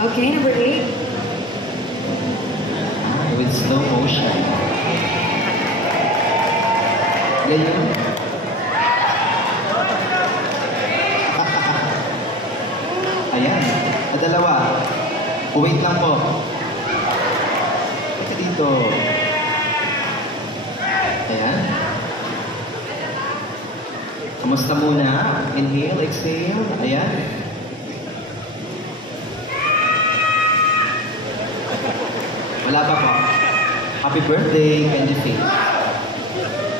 Okay, number 8. With slow motion. Ganyan. Ayan. Dalawa. Wait lang po. Ito dito. Ayan. Kamusta muna? Inhale, exhale. Ayan. Wala pa po. Happy birthday, Candy Faith.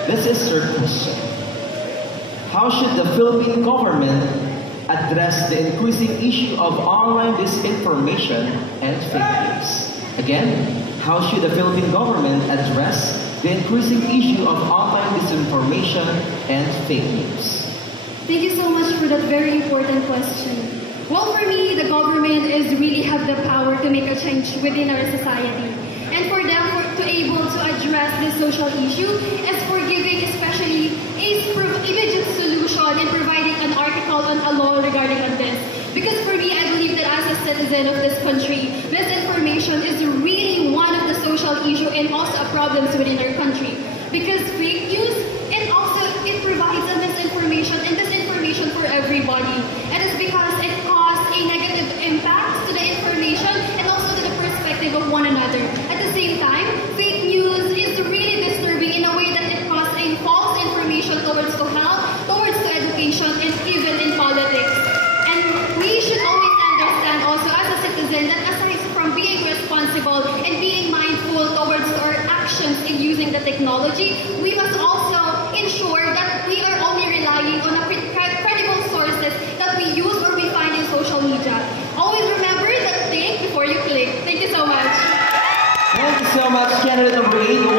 This is your question. How should the Philippine government address the increasing issue of online disinformation and fake news? Again, how should the Philippine government address the increasing issue of online disinformation and fake news? Thank you so much for that very important question. Well, for me, the government is really have the power to make a change within our society. And for them to able to address this social issue is for giving especially a immediate solution and providing an article on a law regarding on this. Because for me, I believe that as a citizen of this country, misinformation is really one of the social issue and also a problems within our country. Because fake news, and also it provides a misinformation and disinformation for everybody. It is because it causes a negative impact to the information and also to the perspective of one another. At the same time, fake news is really disturbing in a way that it causes a false information towards the health, towards the education, and even in politics. And we should always understand also as a citizen that aside from being responsible and being mindful towards our actions in using the technology, we must also ensure that we are only relying on a credible sources that we use or we find in social media. Always remember that think before you click. Thank you so much. Thank you so much, candidate number 8.